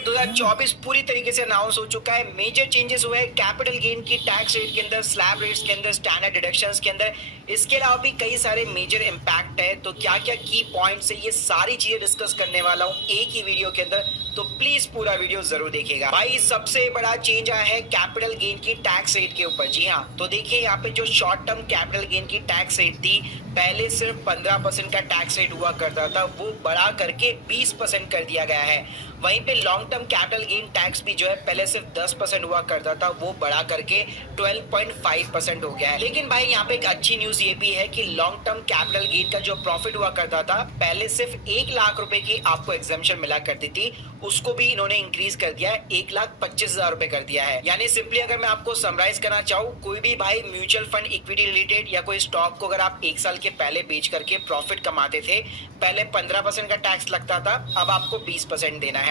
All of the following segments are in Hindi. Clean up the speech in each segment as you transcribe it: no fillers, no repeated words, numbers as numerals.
बजट 2024 पूरी तरीके से अनाउंस हो चुका है। मेजर चेंजेस हुए हैं कैपिटल गेन की टैक्स रेट के अंदर, स्लैब रेट्स के अंदर, स्टैंडर्ड डिडक्शंस के अंदर। इसके अलावा भी कई सारे मेजर इम्पैक्ट है। तो क्या क्या की पॉइंट्स है, ये सारी चीजें डिस्कस करने वाला हूँ एक ही वीडियो के अंदर, तो प्लीज पूरा वीडियो जरूर देखिएगा। भाई सबसे बड़ा चेंज आया है कैपिटल गेन की टैक्स रेट के ऊपर। जी हाँ, तो देखिए यहाँ पे जो शॉर्ट टर्म कैपिटल गेन की टैक्स रेट थी, पहले सिर्फ 15% का टैक्स रेट हुआ करता था, वो बढ़ा करके 20% कर दिया गया है। वहीं पे long term capital gain tax भी जो है पहले सिर्फ 10% हुआ करता था, वो बढ़ा करके 12.5% हो गया है। लेकिन भाई यहाँ पे एक अच्छी न्यूज ये भी है कि लॉन्ग टर्म कैपिटल गेन का जो प्रॉफिट हुआ करता था, पहले सिर्फ 1 लाख रुपए की आपको एग्जेम्पशन मिला करती थी, उसको भी इन्होंने इंक्रीज कर दिया है, 1,25,000 रुपए कर दिया है। यानी सिंपली अगर मैं आपको समराइज करना चाहूँ, कोई भी भाई म्यूचुअल फंड इक्विटी रिलेटेड या कोई स्टॉक को अगर आप 1 साल के पहले बेच करके प्रॉफिट कमाते थे, पहले 15% का टैक्स लगता था, अब आपको 20% देना है।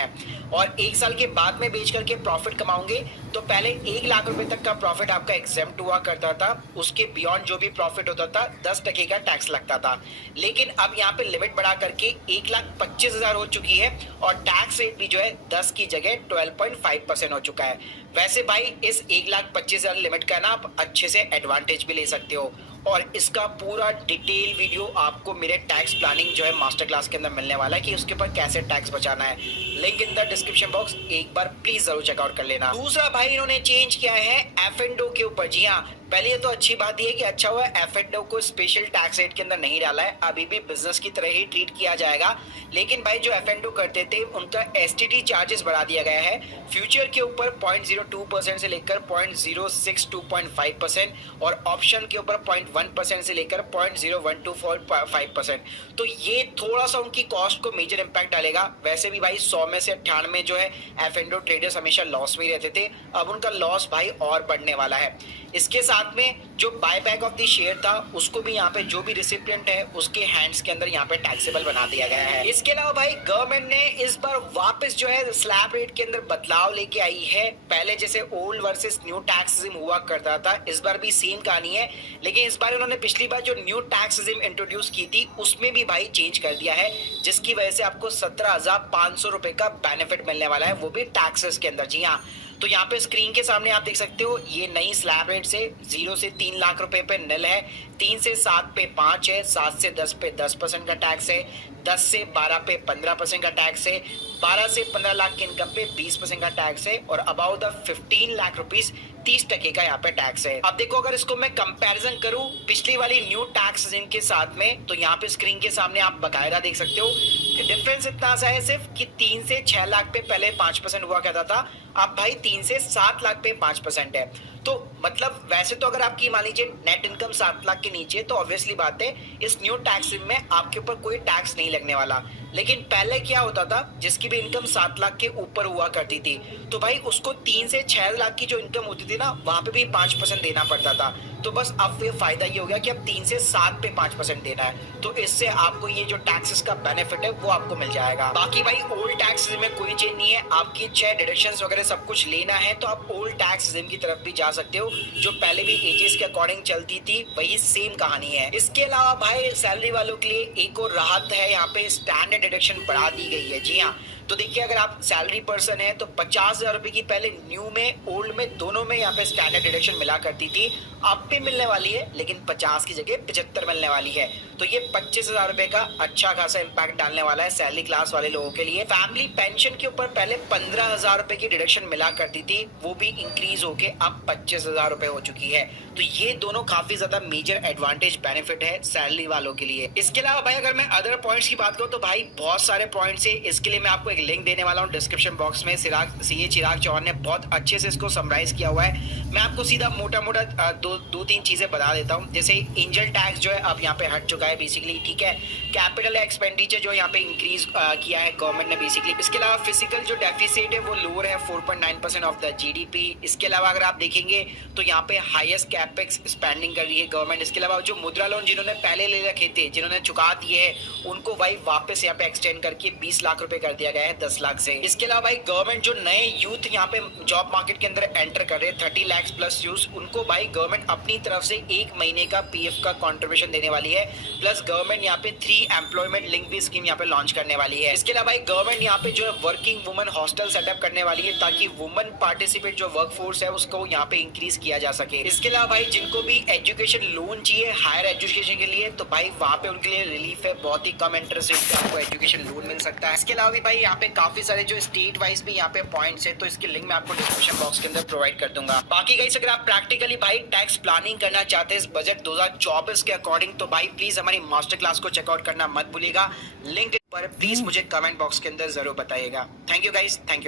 और 1 साल के बाद में बेच करके प्रॉफिट कमाओगे तो पहले 1 लाख रुपए तक का प्रॉफिट आपका एग्जेम्प्ट हुआ करता था, उसके बियॉन्ड जो भी प्रॉफिट होता था 10% का टैक्स लगता था। लेकिन अब यहाँ पे लिमिट बढ़ा करके 1,25,000 हो चुकी है और टैक्स रेट भी जो है 10 की जगह 12.5% हो चुका है। वैसे भाई इस 1,25,000 लिमिट का ना आप अच्छे से एडवांटेज भी ले सकते हो, और इसका पूरा डिटेल वीडियो आपको मेरे टैक्स प्लानिंग जो है मास्टर क्लास के अंदर मिलने वाला है कि उसके ऊपर कैसे टैक्स बचाना है। Link in the description box, एक बार प्लीज जरूर चेकआउट कर लेना। दूसरा भाई इन्होंने चेंज किया है एफ&ओ के ऊपर। जी हाँ, पहले ये तो अच्छी बात ये है कि अच्छा हुआ एफ&ओ को स्पेशल टैक्स रेट के अंदर नहीं डाला है, अभी भी बिजनेस की तरह ही ट्रीट किया जाएगा। लेकिन भाई जो एफ&ओ करते थे उनका एसटीटी चार्जेस बढ़ा दिया गया है। फ्यूचर के ऊपर 0.02% से लेकर 0.062.5% और ऑप्शन के ऊपर 0.1% से लेकर 0.0124% तो ये थोड़ा सा उनकी कॉस्ट को मेजर इंपैक्ट डालेगा। वैसे भी भाई 100 में से 98 जो है एफ&ओ ट्रेडर्स हमेशा लॉस में ही रहते थे, अब उनका लॉस भाई और बढ़ने वाला है। इसके साथ में जो बायबैक ऑफ द शेयर था, उसको भी यहाँ पे जो भी रिसिपिएंट है उसके हैंड्स के अंदर यहाँ पे टैक्सेबल बना दिया गया है। इसके अलावा भाई गवर्नमेंट ने इस बार वापस जो है स्लैब रेट के अंदर बदलाव लेके आई है। पहले जैसे old versus new tax regime हुआ करता था, इस बार भी सेम कहानी है, लेकिन इस बार उन्होंने पिछली बार जो न्यू टैक्स रिजिम इंट्रोड्यूस की थी उसमें भी भाई चेंज कर दिया है, जिसकी वजह से आपको 17,500 रुपए का बेनिफिट मिलने वाला है, वो भी टैक्सेस के अंदर। जी हाँ, तो यहाँ पे स्क्रीन के सामने आप देख सकते हो, ये नई स्लैब रेट से 0 से 3 लाख रुपए पे निल है, 3 से 7 पे 5 है, 7 से 10 पे 10% का टैक्स है, 10 से 12 पे 15% का टैक्स है, 12 से 15 लाख की इनकम पे 20% का टैक्स है, और अबाउ द 15 लाख रुपीज 30% का यहाँ पे टैक्स है। अब देखो अगर इसको मैं कंपैरिजन करूं पिछली वाली न्यू टैक्स रिजिम के साथ में, तो यहाँ पे स्क्रीन के सामने आप बकायदा देख सकते हो कि डिफरेंस इतना सा है सिर्फ कि 3 से 6 लाख पे पहले 5% हुआ करता था, अब भाई 3 से 7 लाख पे 5% है। तो मतलब वैसे तो अगर आपकी मान लीजिए नेट इनकम 7 लाख के नीचे, तो ऑब्वियसली बात है इस न्यू टैक्स में आपके ऊपर कोई टैक्स नहीं लगने वाला। लेकिन पहले क्या होता था, जिसकी भी इनकम 7 लाख के ऊपर हुआ करती थी, तो भाई उसको 3 से 6 लाख की जो इनकम होती थी ना, वहां पे भी 5% देना पड़ता था। तो बस अब ये फायदा ये हो गया कि अब 3 से 7 पे 5% देना है, तो इससे आपको ये जो टैक्सेस का बेनिफिट है वो आपको मिल जाएगा। बाकी भाई ओल्ड टैक्स में कोई चेंज नहीं है, आपकी चाहे डिडक्शंस वगैरह सब कुछ लेना है तो आप ओल्ड टैक्स रिजिम की तरफ भी जा सकते हो, जो पहले भी एजेस के अकॉर्डिंग चलती थी, वही सेम कहानी है। इसके अलावा भाई सैलरी वालों के लिए एक और राहत है, यहाँ पे स्टैंडर्ड डिडक्शन बढ़ा दी गई है। जी हाँ, तो देखिए अगर आप सैलरी पर्सन है तो 50,000 रुपए की पहले न्यू में ओल्ड में दोनों में यहाँ पे स्टैंडर्ड डिडक्शन मिला करती थी, अब भी मिलने वाली है, लेकिन 50 की जगह 75 मिलने वाली है। तो ये 25,000 रुपए का अच्छा खासा इंपैक्ट डालने वाला है सैलरी क्लास वाले लोगों के लिए। फैमिली पेंशन के ऊपर पहले 15,000 रुपए की डिडक्शन मिला करती थी, वो भी इंक्रीज होके अब 25,000 रुपए हो चुकी है। तो ये दोनों काफी ज्यादा मेजर एडवांटेज बेनिफिट है सैलरी वालों के लिए। इसके अलावा भाई अगर मैं अदर पॉइंट्स की बात करूँ तो भाई बहुत सारे पॉइंट्स है, इसके लिए मैं आपको लिंक देने वाला हूं डिस्क्रिप्शन बॉक्स में। सीए चिराग चौहान ने बहुत अच्छे से इसको समराइज किया हुआ है। मैं आपको सीधा मोटा मोटा दो तीन चीजें बता देता हूं। जैसे एंजल टैक्स जो है अब यहाँ पे हट चुका है बेसिकली, ठीक है। कैपिटल एक्सपेंडिचर जो यहाँ पे इंक्रीज किया है गवर्नमेंट ने बेसिकली। इसके अलावा फिजिकल जो डेफिसिट है वो लोअर है 4.9% ऑफ द जीडीपी। इसके अलावा अगर आप देखेंगे तो यहाँ पे हाईएस्ट कैपेक्स स्पेंडिंग कर रही है गवर्नमेंट। इसके अलावा जो मुद्रा लोन जिन्होंने पहले ले रखे थे, जिन्होंने चुका दिए हैं, उनको भाई वापस यहाँ पे एक्सटेंड करके 20 लाख रुपए कर दिया गया है 10 लाख से। इसके अलावा भाई गवर्नमेंट जो नए यूथ यहाँ पे जॉब मार्केट के अंदर एंटर कर रहे हैं 30 लाख प्लस यूथ, उनको भाई गवर्नमेंट अपनी तरफ से 1 महीने का पीएफ का कंट्रीब्यूशन देने वाली है। प्लस गवर्नमेंट यहाँ पे 3 एम्प्लॉयमेंट लिंक भी स्कीम यहाँ पे लॉन्च करने वाली है। इसके अलावा भाई गवर्नमेंट यहाँ पे जो है वर्किंग वुमन हॉस्टल सेटअप करने वाली है ताकि वुमन पार्टिसिपेट जो वर्क फोर्स है उसको यहाँ पे इंक्रीज किया जा सके। इसके अलावा भाई जिनको भी एजुकेशन लोन चाहिए हायर एजुकेशन के लिए तो भाई वहाँ पे उनके लिए रिलीफ है, बहुत ही कम इंटरेस्ट रेट पे आपको एजुकेशन लोन मिल सकता है। इसके अलावा भी भाई यहाँ पे काफी सारे जो स्टेट वाइज भी यहाँ पे पॉइंट्स है, तो इसकी लिंक मैं आपको डिस्क्रिप्शन बॉक्स के अंदर प्रोवाइड कर दूंगा। बाकी गाइस अगर आप प्रैक्टिकली भाई टैक्स प्लानिंग करना चाहते हैं इस बजट 2024 के अकॉर्डिंग तो भाई प्लीज हमारी मास्टर क्लास को चेकआउट करना मत भूलिएगा। लिंक पर प्लीज मुझे कमेंट बॉक्स के अंदर जरूर बताइएगा। Thank you guys, thank you.